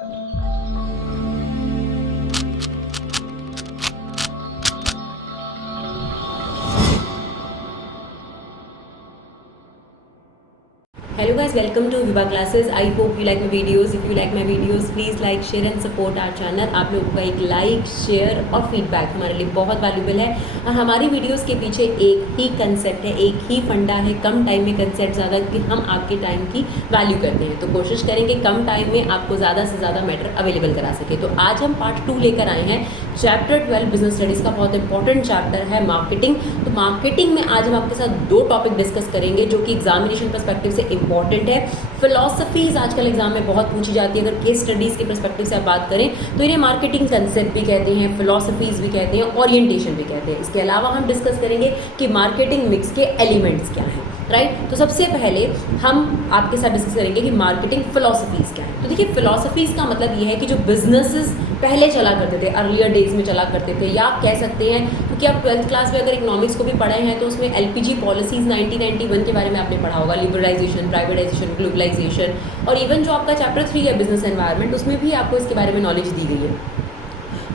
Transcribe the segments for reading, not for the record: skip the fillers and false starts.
Hello guys, welcome to Viva Classes. I hope you like my videos. If you like my videos, please like, share and support our channel. आप लोगों का एक like, share और feedback हमारे लिए बहुत valuable है। और हमारी वीडियोस के पीछे एक ही कंसेप्ट है, एक ही फंडा है, कम टाइम में कंसेप्ट ज़्यादा, कि हम आपके टाइम की वैल्यू करते हैं। तो कोशिश करेंगे कम टाइम में आपको ज़्यादा से ज़्यादा मैटर अवेलेबल करा सके। तो आज हम पार्ट 2 लेकर आए हैं। चैप्टर 12 बिजनेस स्टडीज़ का बहुत इंपॉर्टेंट चैप्टर है मार्केटिंग। तो मार्केटिंग में आज हम आपके साथ 2 टॉपिक डिस्कस करेंगे जो कि एग्जामिनेशन पर्सपेक्टिव से इंपॉर्टेंट है। फिलॉसफीज आजकल एग्जाम में बहुत पूछी जाती है। अगर केस स्टडीज़ के पर्सपेक्टिव से आप बात करें तो इन्हें मार्केटिंग कंसेप्ट भी कहते हैं, फिलॉसफीज भी कहते हैं, ओरिएंटेशन भी कहते हैं। इसके अलावा हम डिस्कस करेंगे कि मार्केटिंग मिक्स के एलिमेंट्स क्या हैं, राइट। तो सबसे पहले हम आपके साथ डिस्कस करेंगे कि मार्केटिंग फिलॉसफीज क्या है। तो देखिए, फिलॉसफीज का मतलब ये है कि जो बिजनेसेस पहले चला करते थे, अर्लियर डेज में चला करते थे, या आप कह सकते हैं क्योंकि आप 12th क्लास में अगर इकोनॉमिक्स को भी पढ़े हैं तो उसमें एलपीजी पॉलिसीज 1991 के बारे में आपने पढ़ा होगा। लिबरलाइजेशन, प्राइवेटाइजेशन, ग्लोबलाइजेशन, और इवन जो आपका चैप्टर 3 है बिजनेस एनवायरनमेंट, उसमें भी आपको इसके बारे में नॉलेज दी गई है।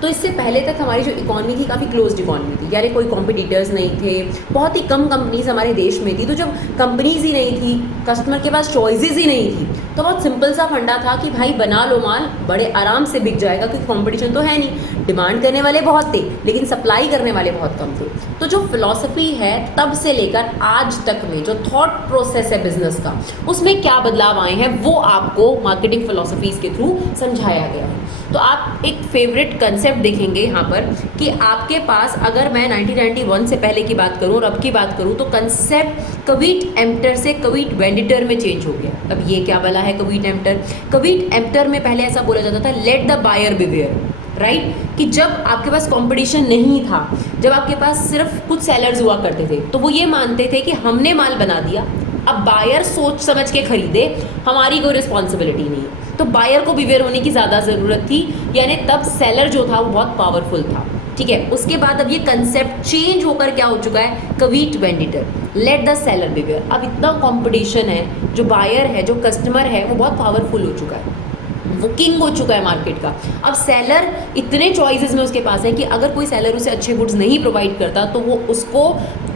तो इससे पहले तक हमारी जो इकॉनमी थी काफ़ी क्लोज्ड इकॉनमी थी, यानी कोई कॉम्पिटिटर्स नहीं थे, बहुत ही कम कंपनीज हमारे देश में थी। तो जब कंपनीज ही नहीं थी, कस्टमर के पास चॉइसेस ही नहीं थी, तो बहुत सिंपल सा फंडा था कि भाई बना लो माल, बड़े आराम से बिक जाएगा, क्योंकि कंपटीशन तो है नहीं। डिमांड करने वाले बहुत थे लेकिन सप्लाई करने वाले बहुत कम थे। तो जो फिलॉसफी है तब से लेकर आज तक में जो थॉट प्रोसेस है बिजनेस का, उसमें क्या बदलाव आए हैं वो आपको मार्केटिंग फिलॉसफीज के थ्रू समझाया गया है। तो आप एक फेवरेट कंसेप्ट देखेंगे यहाँ पर कि आपके पास, अगर मैं 1991 से पहले की बात करूँ और अब की बात करूँ, तो कंसेप्ट क्विट एम्प्टर से क्विट वेंडिटर में चेंज हो गया। अब ये क्या बला है क्विट एम्प्टर? क्विट एम्प्टर में पहले ऐसा बोला जाता था, let the buyer beware, right. कि जब आपके पास कंपटीशन नहीं था, जब आपके पास सिर्फ कुछ सेलर्स हुआ करते थे, तो वो ये मानते थे कि हमने माल बना दिया, अब बायर सोच समझ के खरीदे, हमारी कोई रिस्पॉन्सिबिलिटी नहीं है। तो बायर को बिवेयर होने की ज़्यादा ज़रूरत थी, यानी तब सेलर जो था वो बहुत पावरफुल था, ठीक है। उसके बाद अब ये कंसेप्ट चेंज होकर क्या हो चुका है, क्विट वेंडिटर, लेट द सेलर बिवेयर। अब इतना कंपटीशन है, जो बायर है, जो कस्टमर है, वो बहुत पावरफुल हो चुका है, वो किंग हो चुका है मार्केट का। अब सेलर इतने चॉइसेस में उसके पास है कि अगर कोई सेलर उसे अच्छे गुड्स नहीं प्रोवाइड करता तो वो उसको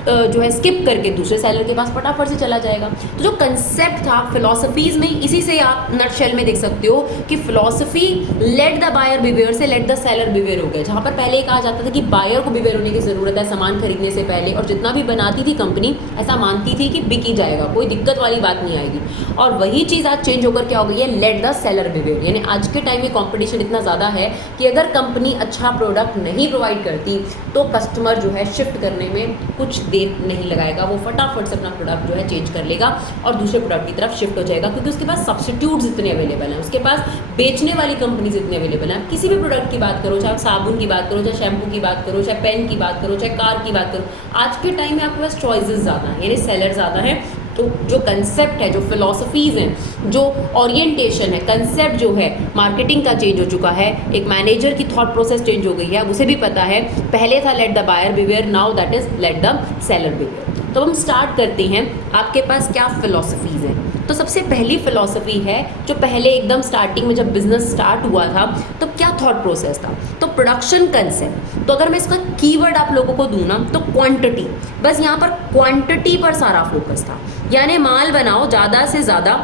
जो है स्किप करके दूसरे सेलर के पास फटाफट से चला जाएगा। तो जो कंसेप्ट था फिलॉसफीज में, इसी से आप नटशेल में देख सकते हो कि philosophy let the buyer beware से लेट द सेलर बिवेयर हो गया। जहाँ पर पहले कहा जाता था कि बायर को बिवेयर होने की ज़रूरत है सामान खरीदने से पहले, और जितना भी बनाती थी कंपनी ऐसा मानती थी कि बिक ही जाएगा, कोई दिक्कत वाली बात नहीं आएगी। और वही चीज़ आज चेंज होकर क्या हो गई है, लेट द सेलर बिवेयर। यानी आज के टाइम में कॉम्पिटिशन इतना ज़्यादा है कि अगर कंपनी अच्छा प्रोडक्ट नहीं प्रोवाइड करती तो कस्टमर जो है शिफ्ट करने में कुछ देर नहीं लगाएगा, वो फटाफट से अपना प्रोडक्ट जो है चेंज कर लेगा और दूसरे प्रोडक्ट की तरफ शिफ्ट हो जाएगा, क्योंकि उसके पास सब्स्टिट्यूट्स इतने अवेलेबल हैं, उसके पास बेचने वाली कंपनीज इतने अवेलेबल हैं। किसी भी प्रोडक्ट की बात करो, चाहे साबुन की बात करो, चाहे शैम्पू की बात करो, चाहे पेन की बात करो, चाहे कार की बात करो, आज के टाइम में आपके पास चॉइसेस ज़्यादा हैं, यानी सेलर ज़्यादा है। तो जो कंसेप्ट है, जो फिलॉसफीज हैं, जो ओरिएंटेशन है, कंसेप्ट जो है मार्केटिंग का चेंज हो चुका है। एक मैनेजर की थॉट प्रोसेस चेंज हो गई है, उसे भी पता है, पहले था let the buyer beware, now that is let the seller beware. तो हम स्टार्ट करते हैं, आपके पास क्या फिलॉसफीज हैं। तो सबसे पहली फिलॉसफी है जो पहले एकदम स्टार्टिंग में जब बिजनेस स्टार्ट हुआ था तो क्या थॉट प्रोसेस था, तो प्रोडक्शन कंसेप्ट। तो अगर मैं इसका कीवर्ड आप लोगों को दूँ ना, तो क्वांटिटी, बस यहाँ पर क्वांटिटी पर सारा फोकस था। यानी माल बनाओ ज़्यादा से ज़्यादा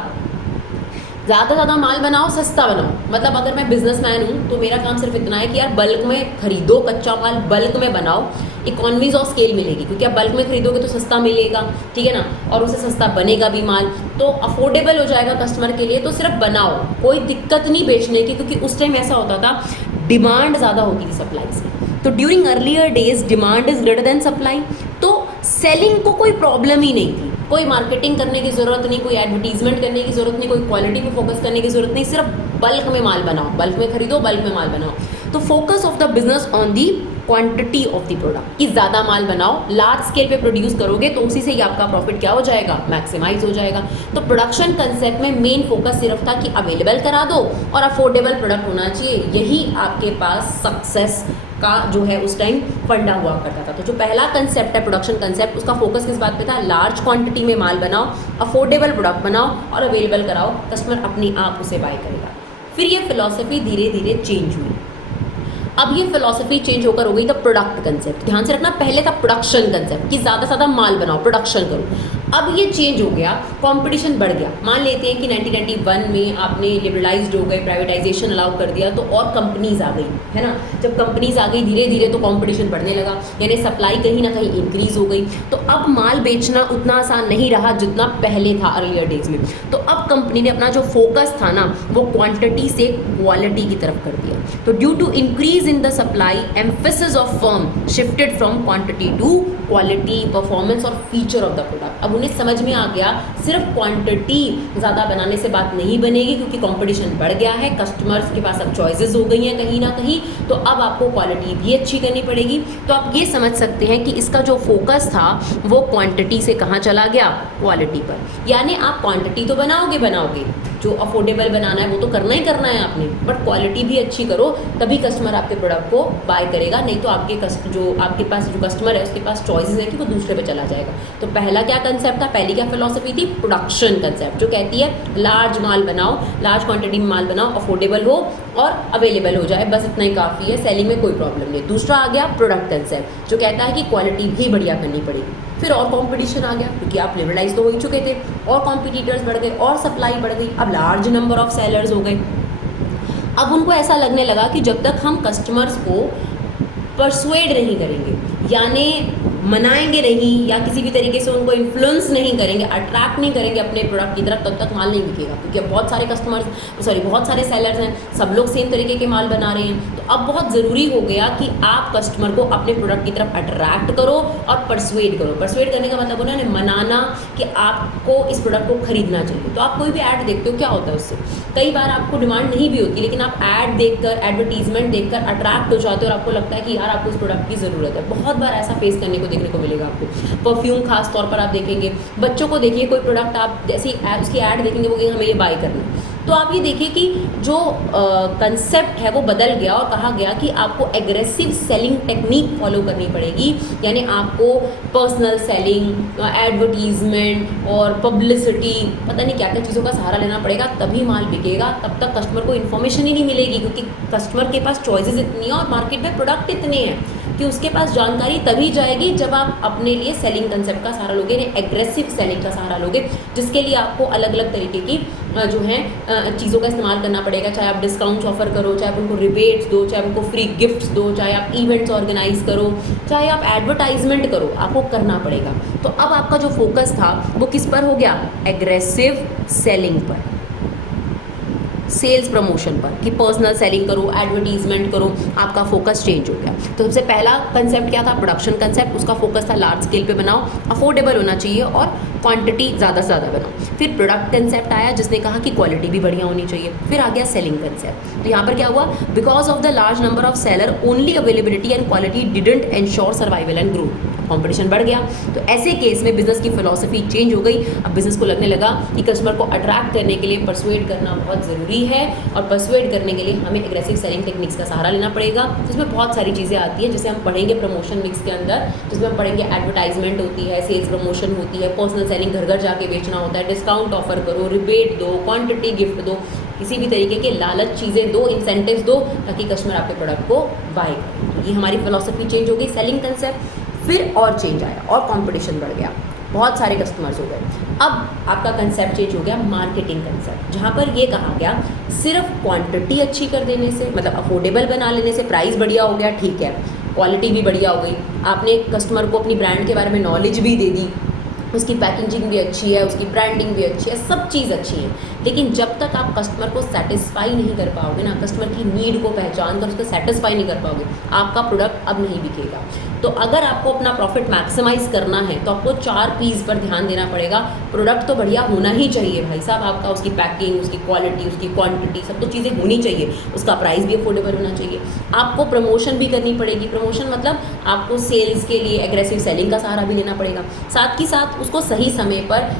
माल बनाओ, सस्ता बनाओ। मतलब अगर मैं बिजनेसमैन हूँ तो मेरा काम सिर्फ इतना है कि यार बल्क में खरीदो, कच्चा माल बल्क में बनाओ, इकोनॉमीज ऑफ स्केल मिलेगी, क्योंकि आप बल्क में खरीदोगे तो सस्ता मिलेगा, ठीक है ना, और उसे सस्ता बनेगा भी माल, तो अफोर्डेबल हो जाएगा कस्टमर के लिए। तो सिर्फ बनाओ, कोई दिक्कत नहीं बेचने की, क्योंकि उस टाइम ऐसा होता था डिमांड ज़्यादा होती थी सप्लाई से। तो during earlier days demand is greater than supply, तो सेलिंग को कोई प्रॉब्लम ही नहीं थी, कोई मार्केटिंग करने की ज़रूरत नहीं, कोई एडवर्टीजमेंट करने की ज़रूरत नहीं, कोई क्वालिटी पे फोकस करने की ज़रूरत नहीं, सिर्फ बल्क में माल बनाओ, बल्क में खरीदो, बल्क में माल बनाओ। तो focus of the business on the quantity of the product, कि ज़्यादा माल बनाओ, लार्ज स्केल पे प्रोड्यूस करोगे तो उसी से ही आपका प्रॉफिट क्या हो जाएगा, मैक्सिमाइज हो जाएगा। तो प्रोडक्शन कंसेप्ट में मेन फोकस सिर्फ था कि अवेलेबल करा दो और अफोर्डेबल प्रोडक्ट होना चाहिए, यही आपके पास सक्सेस का जो है उस टाइम फंडा हुआ करता था। तो जो पहला कंसेप्ट है प्रोडक्शन कंसेप्ट, उसका फोकस किस बात पे था, लार्ज क्वांटिटी में माल बनाओ, अफोर्डेबल प्रोडक्ट बनाओ और अवेलेबल कराओ, कस्टमर अपने आप उसे बाय करेगा। फिर ये फिलॉसफी धीरे धीरे चेंज हुई। अब ये फिलॉसफी चेंज होकर हो गई द प्रोडक्ट कंसेप्ट। ध्यान से रखना, पहले था प्रोडक्शन कंसेप्ट कि ज़्यादा से ज़्यादा माल बनाओ, प्रोडक्शन करो। अब ये चेंज हो गया, कंपटीशन बढ़ गया। मान लेते हैं कि 1991 में आपने लिबरलाइज्ड हो गए, प्राइवेटाइजेशन अलाउ कर दिया, तो और कंपनीज आ गई, है ना। जब कंपनीज आ गई धीरे धीरे तो कंपटीशन बढ़ने लगा, यानी सप्लाई कहीं ना कहीं इंक्रीज हो गई। तो अब माल बेचना उतना आसान नहीं रहा जितना पहले था अर्लियर डेज में। तो अब कंपनी ने अपना जो फोकस था ना वो क्वांटिटी से क्वालिटी की तरफ कर दिया। तो due to increase in the supply, emphasis of firm shifted from quantity to quality, performance और फीचर ऑफ द प्रोडक्ट। अब उन्हें समझ में आ गया सिर्फ क्वांटिटी ज़्यादा बनाने से बात नहीं बनेगी, क्योंकि कंपटीशन बढ़ गया है, कस्टमर्स के पास अब चॉइसेस हो गई हैं कहीं ना कहीं, तो अब आपको क्वालिटी भी अच्छी करनी पड़ेगी। तो आप ये समझ सकते हैं कि इसका जो फोकस था वो क्वांटिटी से कहाँ चला गया, क्वालिटी पर। यानी आप क्वांटिटी तो बनाओगे, जो अफोर्डेबल बनाना है वो तो करना ही करना है आपने, बट क्वालिटी भी अच्छी करो, तभी कस्टमर आपके प्रोडक्ट को बाय करेगा। नहीं तो आपके पास जो कस्टमर है उसके पास चॉइसेस है कि वो दूसरे पे चला जाएगा। तो पहला क्या कंसेप्ट था, पहली क्या फिलॉसफी थी, प्रोडक्शन कंसेप्ट, जो कहती है लार्ज माल बनाओ, लार्ज क्वांटिटी में माल बनाओ, अफोर्डेबल हो और अवेलेबल हो जाए, बस इतना ही काफ़ी है, सेलिंग में कोई प्रॉब्लम नहीं। दूसरा आ गया प्रोडक्ट कंसेप्ट, जो कहता है कि क्वालिटी भी बढ़िया करनी पड़ेगी। फिर और कंपटीशन आ गया, क्योंकि आप लिबरलाइज तो हो ही चुके थे, और कॉम्पिटिटर्स बढ़ गए और सप्लाई बढ़ गई, अब लार्ज नंबर ऑफ सेलर्स हो गए। अब उनको ऐसा लगने लगा कि जब तक हम कस्टमर्स को परसुएड नहीं करेंगे, यानी मनाएंगे नहीं या किसी भी तरीके से उनको इन्फ्लुएंस नहीं करेंगे, अट्रैक्ट नहीं करेंगे अपने प्रोडक्ट की तरफ, तब तक माल नहीं बिकेगा। क्योंकि अब बहुत सारे सेलर्स हैं, सब लोग सेम तरीके के माल बना रहे हैं। तो अब बहुत ज़रूरी हो गया कि आप कस्टमर को अपने प्रोडक्ट की तरफ अट्रैक्ट करो और परसुएड करो। परसुएड करने का मतलब उन्होंने मनाना कि आपको इस प्रोडक्ट को खरीदना चाहिए। तो आप कोई भी ऐड देखते हो, क्या होता है उससे, कई बार आपको डिमांड नहीं भी होती, लेकिन आप ऐड देखकर, एडवर्टीजमेंट देखकर अट्रैक्ट हो जाते हो और आपको लगता है कि यार आपको इस प्रोडक्ट की ज़रूरत है। बहुत बार ऐसा फेस करने को देखने को मिलेगा आपको। परफ्यूम खास तौर पर आप देखेंगे, बच्चों को देखिए, कोई प्रोडक्ट आप जैसे उसकी ऐड देखेंगे वो हमें ये बाय करना है। तो आप ये देखिए कि जो कंसेप्ट है वो बदल गया और कहा गया कि आपको एग्रेसिव सेलिंग टेक्निक फॉलो करनी पड़ेगी। यानी आपको पर्सनल सेलिंग, एडवर्टीजमेंट और पब्लिसिटी, पता नहीं क्या क्या चीज़ों का सहारा लेना पड़ेगा, तभी माल बिकेगा। तब तक कस्टमर को इन्फॉर्मेशन ही नहीं मिलेगी, क्योंकि कस्टमर के पास चॉइसेस इतनी हैं और मार्केट में प्रोडक्ट इतने हैं कि उसके पास जानकारी तभी जाएगी जब आप अपने लिए सेलिंग कंसेप्ट का सहारा लोगे, एग्रेसिव सेलिंग का सहारा लोगे, जिसके लिए आपको अलग अलग तरीके की जो है चीज़ों का इस्तेमाल करना पड़ेगा। चाहे आप डिस्काउंट्स ऑफर करो, चाहे आप उनको रिबेट्स दो, चाहे उनको फ्री गिफ्ट्स दो, चाहे आप इवेंट्स ऑर्गेनाइज करो, चाहे आप एडवर्टाइजमेंट करो, आपको करना पड़ेगा। तो अब आपका जो फोकस था वो किस पर हो गया, एग्रेसिव सेलिंग पर, सेल्स प्रमोशन पर, कि पर्सनल सेलिंग करो, एडवर्टीजमेंट करो, आपका फोकस चेंज हो गया। तो सबसे पहला कंसेप्ट क्या था, प्रोडक्शन कंसेप्ट, उसका फोकस था लार्ज स्केल पे बनाओ, अफोर्डेबल होना चाहिए और क्वांटिटी ज़्यादा से ज़्यादा बनाओ। फिर प्रोडक्ट कंसेप्ट आया जिसने कहा कि क्वालिटी भी बढ़िया होनी चाहिए। फिर आ गया सेलिंग कंसेप्ट। तो यहाँ पर क्या हुआ, because of the large number of seller only availability and quality didn't ensure survival and growth, competition बढ़ गया। तो ऐसे केस में बिजनेस की फिलॉसफी चेंज हो गई। अब बिजनेस को लगने लगा कि कस्टमर को अट्रैक्ट करने के लिए परसुएड करना बहुत ज़रूरी है, और परसुएड करने के लिए हमें एग्रेसिव सेलिंग टेक्निक्स का सहारा लेना पड़ेगा, जिसमें बहुत सारी चीज़ें आती हैं, जिसे हम पढ़ेंगे प्रमोशन मिक्स के अंदर, जिसमें हम पढ़ेंगे एडवर्टाइजमेंट होती है, सेल्स प्रमोशन होती है, पर्सनल सेलिंग घर घर जाके बेचना होता है, डिस्काउंट ऑफर करो, रिबेट दो, क्वांटिटी गिफ्ट दो, किसी भी तरीके के लालच चीज़ें दो, इंसेंटिव्स दो, ताकि कस्टमर आपके प्रोडक्ट को बाय करे। ये हमारी फिलॉसफी चेंज हो गई, सेलिंग कंसेप्ट। फिर और चेंज आया और कंपटीशन बढ़ गया, बहुत सारे कस्टमर्स हो गए। अब आपका कंसेप्ट चेंज हो गया, मार्केटिंग कंसेप्ट, जहाँ पर ये कहा गया सिर्फ क्वांटिटी अच्छी कर देने से, मतलब अफोर्डेबल बना लेने से, प्राइस बढ़िया हो गया, ठीक है, क्वालिटी भी बढ़िया हो गई, आपने कस्टमर को अपनी ब्रांड के बारे में नॉलेज भी दे दी, उसकी पैकेजिंग भी अच्छी है, उसकी ब्रांडिंग भी अच्छी है, सब चीज़ अच्छी है, लेकिन जब तक आप कस्टमर को सेटिस्फाई नहीं कर पाओगे ना, कस्टमर की नीड को पहचान कर उसको सेटिस्फाई नहीं कर पाओगे, आपका प्रोडक्ट अब नहीं बिकेगा। तो अगर आपको अपना प्रॉफिट मैक्सिमाइज करना है तो आपको 4 P's पर ध्यान देना पड़ेगा। प्रोडक्ट तो बढ़िया होना ही चाहिए भाई साहब आपका, उसकी पैकिंग, उसकी क्वालिटी, उसकी क्वांटिटी, सब तो चीज़ें होनी चाहिए, उसका प्राइस भी अफोर्डेबल होना चाहिए। आपको प्रमोशन भी करनी पड़ेगी, प्रमोशन मतलब आपको सेल्स के लिए एग्रेसिव सेलिंग का सहारा भी लेना पड़ेगा, साथ ही साथ उसको सही समय पर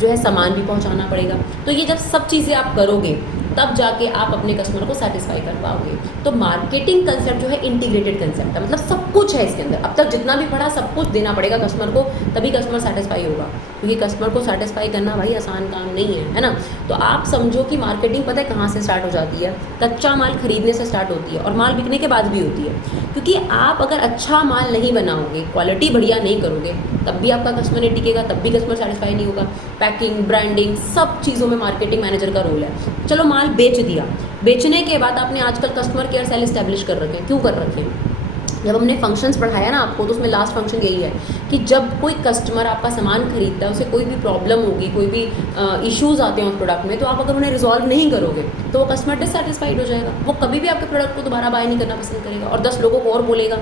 जो है सामान भी पहुंचाना पड़ेगा। तो ये जब सब चीज़ें आप करोगे तब जाके आप अपने कस्टमर को सेटिस्फाई कर पाओगे। तो मार्केटिंग कंसेप्ट जो है इंटीग्रेटेड कंसेप्ट है, मतलब सब कुछ है इसके अंदर। अब तक जितना भी पढ़ा सब कुछ देना पड़ेगा कस्टमर को, तभी कस्टमर सेटिस्फाई होगा, क्योंकि कस्टमर को सेटिस्फाई करना भाई आसान काम नहीं है ना। तो आप समझो कि मार्केटिंग पता है कहाँ से स्टार्ट हो जाती है, कच्चा माल खरीदने से स्टार्ट होती है और माल बिकने के बाद भी होती है। क्योंकि आप अगर अच्छा माल नहीं बनाओगे, क्वालिटी बढ़िया नहीं करोगे, तब भी आपका कस्टमर नहीं टिकेगा, तब भी कस्टमर सेटिस्फाई नहीं होगा। पैकिंग, ब्रांडिंग, सब चीज़ों में मार्केटिंग मैनेजर का रोल है। चलो माल बेच दिया, बेचने के बाद आपने आजकल कस्टमर केयर सेल इस्टेब्लिश कर रखे हैं। क्यों कर रखे हैं? जब हमने फंक्शंस पढ़ाया ना आपको, तो उसमें लास्ट फंक्शन यही है कि जब कोई कस्टमर आपका सामान खरीदता है, उसे कोई भी प्रॉब्लम होगी, कोई भी इश्यूज़ आते हैं उस प्रोडक्ट में, तो आप अगर उन्हें रिजॉल्व नहीं करोगे तो वो कस्टमर डिससेटिस्फाइड हो जाएगा। वो कभी भी आपके प्रोडक्ट को दोबारा बाय नहीं करना पसंद करेगा और 10 लोगों को और बोलेगा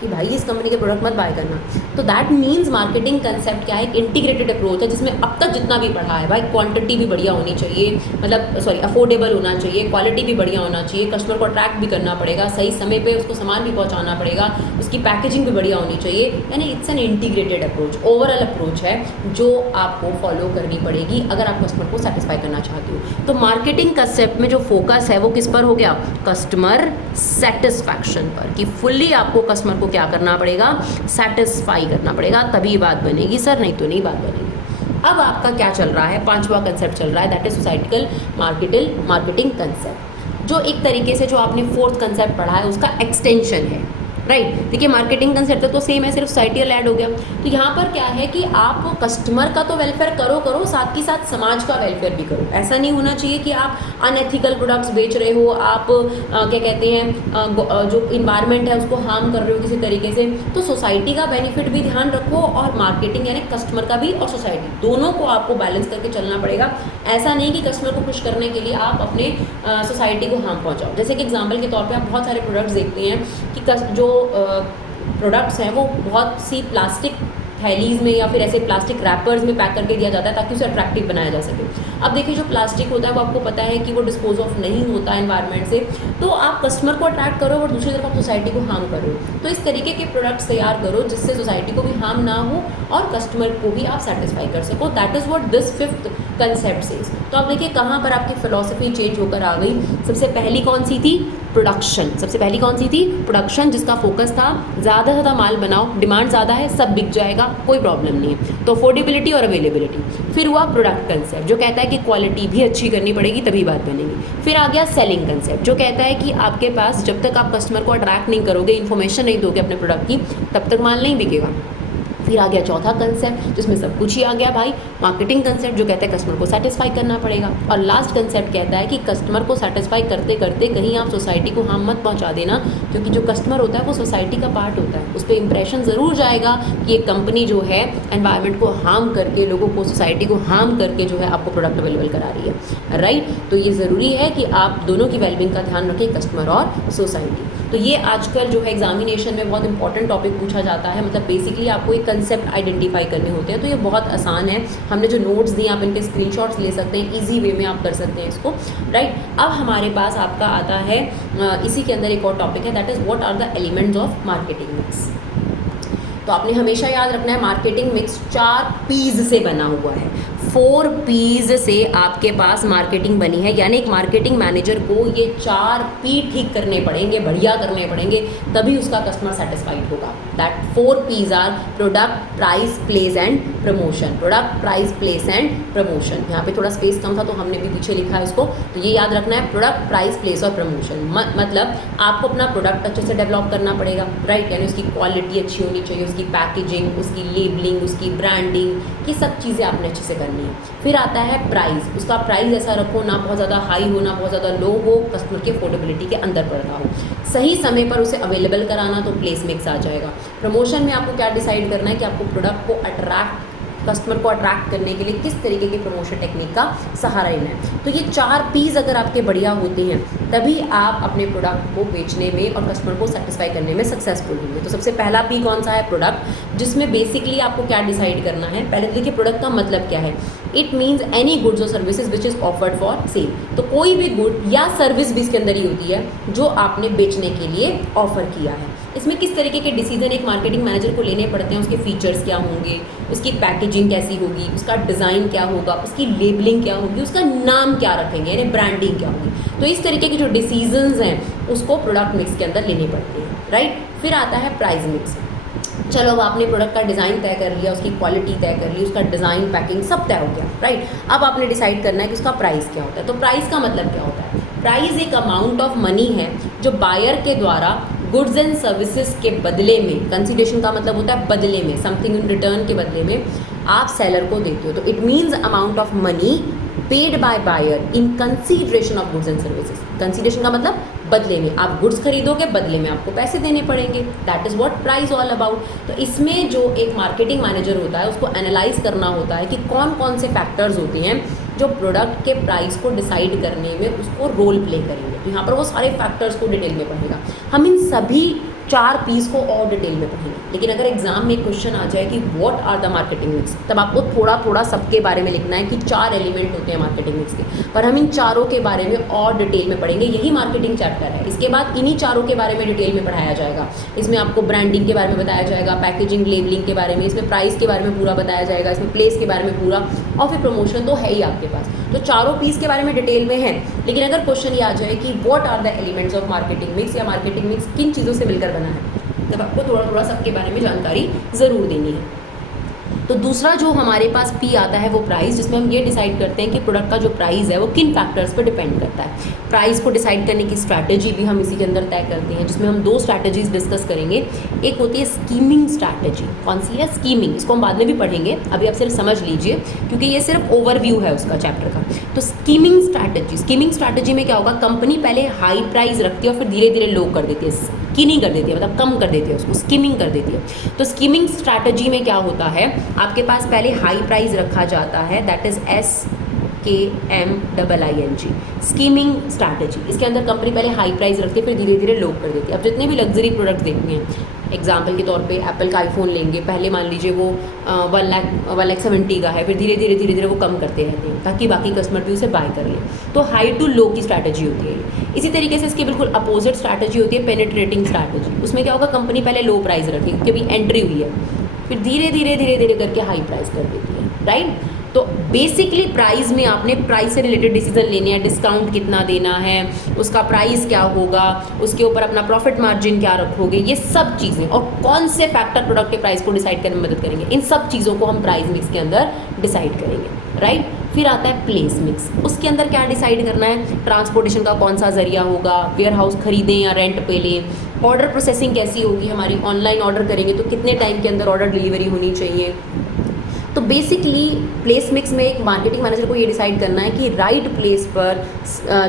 कि भाई इस कंपनी के प्रोडक्ट मत बाय करना। तो दैट मीन्स मार्केटिंग कंसेप्ट क्या है, एक इंटीग्रेटेड अप्रोच है, जिसमें अब तक जितना भी पढ़ा है भाई, क्वांटिटी भी बढ़िया होनी चाहिए, मतलब अफोर्डेबल होना चाहिए, क्वालिटी भी बढ़िया होना चाहिए, कस्टमर को अट्रैक्ट भी करना पड़ेगा, सही समय पे उसको सामान भी पहुंचाना पड़ेगा, उसकी पैकेजिंग भी बढ़िया होनी चाहिए। यानी it's an integrated approach, overall approach है जो आपको फॉलो करनी पड़ेगी अगर आप कस्टमर को सेटिस्फाई करना चाहते हो। तो मार्केटिंग कंसेप्ट में जो फोकस है वो किस पर हो गया? कस्टमर सेटिस्फैक्शन पर, कि फुल्ली आपको कस्टमर को क्या करना पड़ेगा? सेटिस्फाई करना पड़ेगा, तभी बात बनेगी सर, नहीं तो नहीं बात बनेगी। अब आपका क्या चल रहा है? 5वां कंसेप्ट चल रहा है, that is societal marketing concept, जो एक तरीके से जो आपने 4th कंसेप्ट पढ़ा है उसका एक्सटेंशन है, राइट। देखिए मार्केटिंग कंसेप्ट तो सेम है, सिर्फ सोसाइटियल ऐड हो गया। तो यहाँ पर क्या है कि आप कस्टमर का तो वेलफेयर करो, साथ ही साथ समाज का वेलफेयर भी करो। ऐसा नहीं होना चाहिए कि आप अनएथिकल प्रोडक्ट्स बेच रहे हो, आप क्या कहते हैं जो इन्वायरमेंट है उसको हार्म कर रहे हो किसी तरीके से। तो सोसाइटी का बेनिफिट भी ध्यान रखो और मार्केटिंग यानी कस्टमर का भी और सोसाइटी दोनों को आपको बैलेंस करके चलना पड़ेगा। ऐसा नहीं कि कस्टमर को खुश करने के लिए आप अपने सोसाइटी को हार्म पहुँचाओ। जैसे कि एग्जाम्पल के तौर पर आप बहुत सारे प्रोडक्ट्स देखते हैं कि जो प्रोडक्ट्स हैं वो बहुत सी प्लास्टिक थैलीज़ में या फिर ऐसे प्लास्टिक रैपर्स में पैक करके दिया जाता है ताकि उसे अट्रैक्टिव बनाया जा सके। अब देखिए जो प्लास्टिक होता है वो आपको पता है कि वो डिस्पोज ऑफ नहीं होता है एनवायरनमेंट से, तो आप कस्टमर को अट्रैक्ट करो और दूसरी तरफ आप सोसाइटी को हार्म करो। तो इस तरीके के प्रोडक्ट्स तैयार करो जिससे सोसाइटी को भी हार्म ना हो और कस्टमर को भी आप सेटिस्फाई कर सको। That is what this 5th concept says. तो आप देखिए कहाँ पर आपकी फिलॉसफी चेंज होकर आ गई। सबसे पहली कौन सी थी? प्रोडक्शन। सबसे पहली कौन सी थी? प्रोडक्शन, जिसका फोकस था ज़्यादा से ज़्यादा माल बनाओ, डिमांड ज़्यादा है, सब बिक जाएगा, कोई प्रॉब्लम नहीं है। तो अफोर्डेबिलिटी और अवेलेबिलिटी। फिर हुआ प्रोडक्ट कंसेप्ट जो कहता है कि क्वालिटी भी अच्छी करनी पड़ेगी तभी बात बनेगी। फिर आ गया सेलिंग कंसेप्ट जो कहता है कि आपके पास जब तक आप कस्टमर को अट्रैक्ट नहीं करोगे, इन्फॉर्मेशन नहीं दोगे अपने प्रोडक्ट की, तब तक माल नहीं बिकेगा। फिर आ गया चौथा कंसेप्ट जिसमें सब कुछ ही आ गया भाई, मार्केटिंग कंसेप्ट जो कहता है कस्टमर को सेटिस्फाई करना पड़ेगा। और लास्ट कंसेप्ट कहता है कि कस्टमर को सेटिस्फाई करते करते कहीं आप सोसाइटी को हार्म मत पहुंचा देना, क्योंकि जो कस्टमर होता है वो सोसाइटी का पार्ट होता है। उस पर इंप्रेशन ज़रूर जाएगा कि एक कंपनी जो है एनवायरनमेंट को हार्म करके, लोगों को, सोसाइटी को हार्म करके जो है आपको प्रोडक्ट अवेलेबल करा रही है, राइट। तो ये ज़रूरी है कि आप दोनों की वेलबींग का ध्यान रखें, कस्टमर और सोसाइटी। तो ये आजकल जो है एग्जामिनेशन में बहुत इंपॉर्टेंट टॉपिक पूछा जाता है। मतलब बेसिकली आपको एक कंसेप्ट आइडेंटिफाई करने होते हैं, तो ये बहुत आसान है। हमने जो नोट्स दिए आप इनके स्क्रीनशॉट्स ले सकते हैं, इजी वे में आप कर सकते हैं इसको, राइट। अब हमारे पास आपका आता है इसी के अंदर एक और टॉपिक है, that is what are the elements of marketing mix. तो आपने हमेशा याद रखना है मार्केटिंग मिक्स 4 P's से बना हुआ है। 4 P's से आपके पास मार्केटिंग बनी है, यानी एक मार्केटिंग मैनेजर को ये 4 P ठीक करने पड़ेंगे, बढ़िया करने पड़ेंगे, तभी उसका कस्टमर सेटिस्फाइड होगा। That 4 P's are product, price, place and promotion. Product, price, place and promotion. यहाँ पे थोड़ा स्पेस कम था तो हमने भी पीछे लिखा है इसको, तो ये याद रखना है, प्रोडक्ट, प्राइस, प्लेस और प्रमोशन। मतलब आपको अपना प्रोडक्ट अच्छे से डेवलप करना पड़ेगा, राइट, यानी उसकी क्वालिटी अच्छी होनी चाहिए, उसकी पैकेजिंग, उसकी लेबलिंग, उसकी ब्रांडिंग, ये सब चीज़ें आपने अच्छे से करनी है। फिर आता है प्राइस, उसका प्राइस ऐसा रखो ना बहुत ज़्यादा हाई हो ना बहुत ज़्यादा लो हो, कस्टमर के अफोर्डेबिलिटी के अंदर पड़ता हो। सही समय पर उसे अवेलेबल कराना, तो प्लेस मिक्स आ जाएगा। प्रमोशन में आपको क्या डिसाइड करना है कि आपको प्रोडक्ट को कस्टमर को अट्रैक्ट करने के लिए किस तरीके की प्रमोशन टेक्निक का सहारा लेना है। तो ये 4 P's अगर आपके बढ़िया होते हैं तभी आप अपने प्रोडक्ट को बेचने में और कस्टमर को सेटिस्फाई करने में सक्सेसफुल होंगे। तो सबसे पहला P कौन सा है? प्रोडक्ट, जिसमें बेसिकली आपको क्या डिसाइड करना है। पहले देखिए प्रोडक्ट का मतलब क्या है। इट मीन्स एनी गुड्स और services which is offered for sale. तो कोई भी गुड या सर्विस भी इसके अंदर ही होती है जो आपने बेचने के लिए ऑफर किया है। इसमें किस तरीके के डिसीजन एक मार्केटिंग मैनेजर को लेने पड़ते हैं, उसके फीचर्स क्या होंगे, उसकी पैकेजिंग कैसी होगी, उसका डिज़ाइन क्या होगा, उसकी लेबलिंग क्या होगी, उसका नाम क्या रखेंगे, यानी ब्रांडिंग क्या होगी। तो इस तरीके के जो डिसीजंस हैं उसको प्रोडक्ट मिक्स के अंदर लेने पड़ते हैं, राइट। फिर आता है प्राइस मिक्स। चलो अब आपने प्रोडक्ट का डिज़ाइन तय कर लिया, उसकी क्वालिटी तय कर ली, उसका डिज़ाइन पैकिंग सब तय हो गया, राइट। अब आपने डिसाइड करना है कि उसका प्राइस क्या होता है। तो प्राइस का मतलब क्या होता है? प्राइस एक अमाउंट ऑफ मनी है जो बायर के द्वारा गुड्स एंड सर्विसेज के बदले में, कंसीडरेशन का मतलब होता है बदले में, समथिंग इन रिटर्न के बदले में आप सेलर को देते हो। तो it means amount of money paid by buyer in consideration of goods and services. Consideration का मतलब बदले में, आप गुड्स खरीदोगे, बदले में आपको पैसे देने पड़ेंगे। That is what price all about. तो इसमें जो एक मार्केटिंग मैनेजर होता है उसको एनालाइज करना होता है कि कौन कौन से फैक्टर्स होते हैं जो प्रोडक्ट के प्राइस को डिसाइड करने में उसको रोल प्ले करेंगे। तो यहाँ पर वो सारे फैक्टर्स को डिटेल में पढ़ेगा। हम इन सभी 4 पीस को और डिटेल में पढ़ेंगे। लेकिन अगर एग्जाम में क्वेश्चन आ जाए कि what are the marketing mix, तब आपको थोड़ा थोड़ा सबके बारे में लिखना है कि 4 एलिमेंट होते हैं मार्केटिंग मिक्स के, पर हम इन चारों के बारे में और डिटेल में पढ़ेंगे। यही मार्केटिंग चैप्टर है। इसके बाद इन्हीं चारों के बारे में डिटेल में पढ़ाया जाएगा। इसमें आपको ब्रांडिंग के बारे में बताया जाएगा, पैकेजिंग, लेबलिंग के बारे में, इसमें प्राइस के बारे में पूरा बताया जाएगा, इसमें प्लेस के बारे में पूरा, और फिर प्रमोशन तो है ही आपके पास। तो चारों पीस के बारे में डिटेल में है। लेकिन अगर क्वेश्चन ये आ जाए कि what are the elements of marketing mix, या मार्केटिंग मिक्स किन चीज़ों से मिलकर बना है, तब आपको थोड़ा थोड़ा सबके बारे में जानकारी ज़रूर देनी है। तो दूसरा जो हमारे पास पी आता है वो प्राइस, जिसमें हम ये डिसाइड करते हैं कि प्रोडक्ट का जो प्राइस है वो किन फैक्टर्स पर डिपेंड करता है। प्राइस को डिसाइड करने की स्ट्रैटेजी भी हम इसी के अंदर तय करते हैं, जिसमें हम 2 स्ट्रैटेजीज डिस्कस करेंगे। एक होती है स्कीमिंग स्ट्रैटेजी। कौन सी है? स्कीमिंग। इसको हम बाद में भी पढ़ेंगे, अभी आप सिर्फ समझ लीजिए क्योंकि ये सिर्फ ओवरव्यू है उसका चैप्टर का। तो स्कीमिंग स्ट्रैटेजी में क्या होगा, कंपनी पहले हाई प्राइस रखती है और फिर धीरे धीरे लो कर देती है, स्किनिंग कर देती है, मतलब कम कर देती है उसको, स्कीमिंग कर देती है। तो स्कीमिंग स्ट्रैटेजी में क्या होता है, आपके पास पहले हाई प्राइस रखा जाता है, that is SKMIING, skimming strategy. इसके अंदर कंपनी पहले हाई प्राइस रखती है फिर धीरे धीरे लो कर देती है। अब जितने भी लग्जरी प्रोडक्ट देखते हैं, एग्जाम्पल के तौर पे एप्पल का आईफोन लेंगे, पहले मान लीजिए वो 1,70,000 का है, फिर धीरे धीरे वो कम करते रहते हैं ताकि बाकी कस्टमर भी उसे बाय कर लें। तो हाई टू लो की स्ट्रैटेजी होती है। इसी तरीके से इसकी बिल्कुल अपोजिट स्ट्रैटेजी होती है पेनिट्रेटिंग स्ट्रैटेजी। उसमें क्या होगा, कंपनी पहले लो प्राइस रखेगी क्योंकि अभी एंट्री हुई है, फिर धीरे धीरे करके हाई प्राइस कर देती है, राइट। तो बेसिकली प्राइस में आपने प्राइस से रिलेटेड डिसीजन लेने हैं, डिस्काउंट कितना देना है, उसका प्राइस क्या होगा, उसके ऊपर अपना प्रॉफिट मार्जिन क्या रखोगे, ये सब चीज़ें, और कौन से फैक्टर प्रोडक्ट के प्राइस को डिसाइड करने में मदद करेंगे, इन सब चीज़ों को हम प्राइस मिक्स के अंदर डिसाइड करेंगे, राइट। फिर आता है प्लेस मिक्स। उसके अंदर क्या डिसाइड करना है, ट्रांसपोर्टेशन का कौन सा जरिया होगा, वेयर हाउस खरीदें या रेंट पे लें, ऑर्डर प्रोसेसिंग कैसी होगी हमारी, ऑनलाइन ऑर्डर करेंगे तो कितने टाइम के अंदर ऑर्डर डिलीवरी होनी चाहिए। तो बेसिकली प्लेस मिक्स में एक मार्केटिंग मैनेजर को ये डिसाइड करना है कि राइट प्लेस पर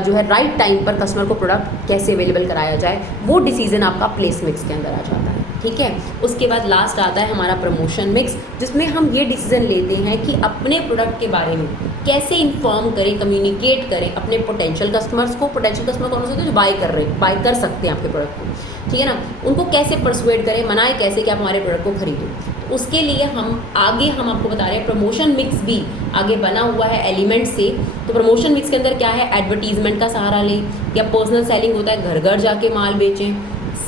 जो है राइट टाइम पर कस्टमर को प्रोडक्ट कैसे अवेलेबल कराया जाए, वो डिसीजन आपका प्लेस मिक्स के अंदर आ जाता है, ठीक है। उसके बाद लास्ट आता है हमारा प्रमोशन मिक्स, जिसमें हम ये डिसीजन लेते हैं कि अपने प्रोडक्ट के बारे में कैसे इन्फॉर्म करें, कम्युनिकेट करें अपने पोटेंशियल कस्टमर्स को। पोटेंशियल कस्टमर कौन से होते हैं, जो बाय कर सकते हैं आपके प्रोडक्ट को, ठीक है ना। उनको कैसे परसुएड करें, मनाएं कैसे कि आप हमारे प्रोडक्ट को खरीदो। उसके लिए हम आपको बता रहे हैं प्रमोशन मिक्स भी आगे बना हुआ है एलिमेंट से। तो प्रमोशन मिक्स के अंदर क्या है, एडवर्टीजमेंट का सहारा लें, या पर्सनल सेलिंग होता है, घर घर जाके माल बेचें।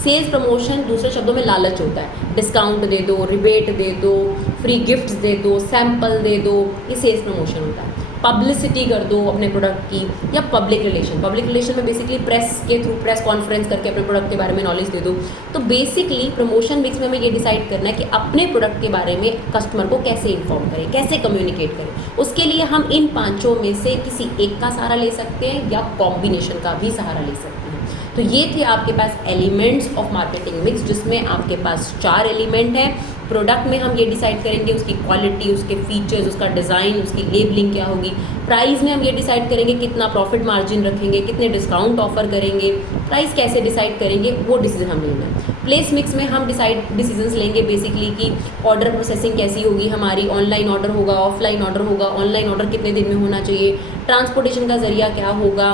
सेल्स प्रमोशन दूसरे शब्दों में लालच होता है, डिस्काउंट दे दो, रिबेट दे दो, फ्री गिफ्ट्स दे दो, सैंपल दे दो, ये सेल्स प्रमोशन होता है। पब्लिसिटी कर दो अपने प्रोडक्ट की, या पब्लिक रिलेशन में बेसिकली प्रेस के थ्रू प्रेस कॉन्फ्रेंस करके अपने प्रोडक्ट के बारे में नॉलेज दे दो। तो बेसिकली प्रमोशन मिक्स में हमें ये डिसाइड करना है कि अपने प्रोडक्ट के बारे में कस्टमर को कैसे इन्फॉर्म करें, कैसे कम्युनिकेट करें। उसके लिए हम इन 5 में से किसी एक का सहारा ले सकते हैं या कॉम्बिनेशन का भी सहारा ले सकते हैं। तो ये थे आपके पास एलिमेंट्स ऑफ मार्केटिंग मिक्स, जिसमें आपके पास 4 एलिमेंट हैं। प्रोडक्ट में हम ये डिसाइड करेंगे उसकी क्वालिटी, उसके फीचर्स, उसका डिज़ाइन, उसकी लेबलिंग क्या होगी। प्राइस में हम ये डिसाइड करेंगे कितना प्रॉफिट मार्जिन रखेंगे, कितने डिस्काउंट ऑफर करेंगे, प्राइस कैसे डिसाइड करेंगे, वो डिसीजन हम लेंगे। प्लेस मिक्स में हम डिसीजंस लेंगे बेसिकली कि ऑर्डर प्रोसेसिंग कैसी होगी हमारी, ऑनलाइन ऑर्डर होगा, ऑफलाइन ऑर्डर होगा, ऑनलाइन ऑर्डर कितने दिन में होना चाहिए, ट्रांसपोर्टेशन का जरिया क्या होगा,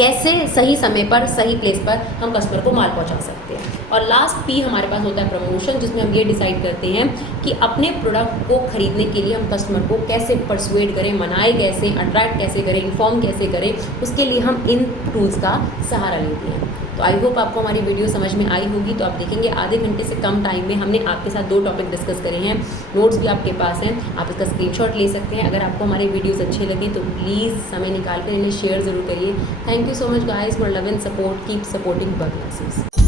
कैसे सही समय पर सही प्लेस पर हम कस्टमर को माल पहुंचा सकते हैं। और लास्ट पी हमारे पास होता है प्रमोशन, जिसमें हम ये डिसाइड करते हैं कि अपने प्रोडक्ट को खरीदने के लिए हम कस्टमर को कैसे परसुएड करें, मनाए कैसे, अट्रैक्ट कैसे करें, इन्फॉर्म कैसे करें, उसके लिए हम इन टूल्स का सहारा लेते हैं। तो आई होप आपको हमारी वीडियो समझ में आई होगी। तो आप देखेंगे आधे घंटे से कम टाइम में हमने आपके साथ 2 टॉपिक डिस्कस करे हैं। नोट्स भी आपके पास हैं, आप इसका स्क्रीनशॉट ले सकते हैं। अगर आपको हमारे वीडियोस अच्छे लगे तो प्लीज़ समय निकाल कर इन्हें शेयर ज़रूर करिए। Thank you so much guys for love and support, keep supporting bug classes.